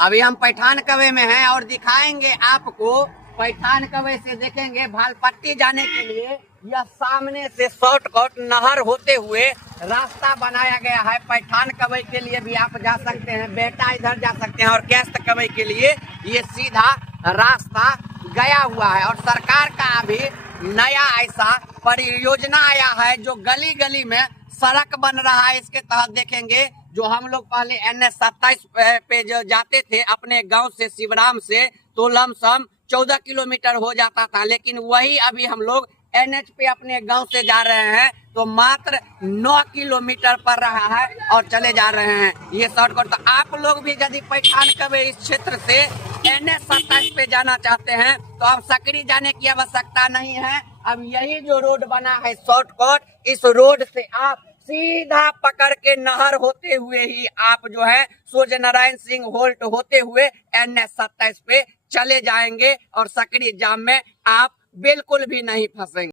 अभी हम पैठान कवे में हैं और दिखाएंगे आपको। पैठान कवे से देखेंगे भालपट्टी जाने के लिए यह सामने से शॉर्टकट नहर होते हुए रास्ता बनाया गया है। पैठान कवे के लिए भी आप जा सकते हैं, बेटा इधर जा सकते हैं, और कैस्त कवे के लिए ये सीधा रास्ता गया हुआ है। और सरकार का अभी नया ऐसा परियोजना आया है जो गली गली में सड़क बन रहा है। इसके तहत देखेंगे जो हम लोग पहले NH 27 पे जो जाते थे अपने गांव से शिवराम से, तो लमसम 14 किलोमीटर हो जाता था, लेकिन वही अभी हम लोग NH पे अपने गांव से जा रहे हैं तो मात्र 9 किलोमीटर पर रहा है और चले जा रहे हैं ये शॉर्टकट। तो आप लोग भी यदि पैठान कवे इस क्षेत्र से NH 27 पे जाना चाहते हैं तो अब सकरी जाने की आवश्यकता नहीं है। अब यही जो रोड बना है शॉर्टकट, इस रोड से आप सीधा पकड़ के नहर होते हुए ही आप जो है सूर्य नारायण सिंह होल्ट होते हुए NH 27 पे चले जाएंगे और सकरी जाम में आप बिल्कुल भी नहीं फंसेंगे।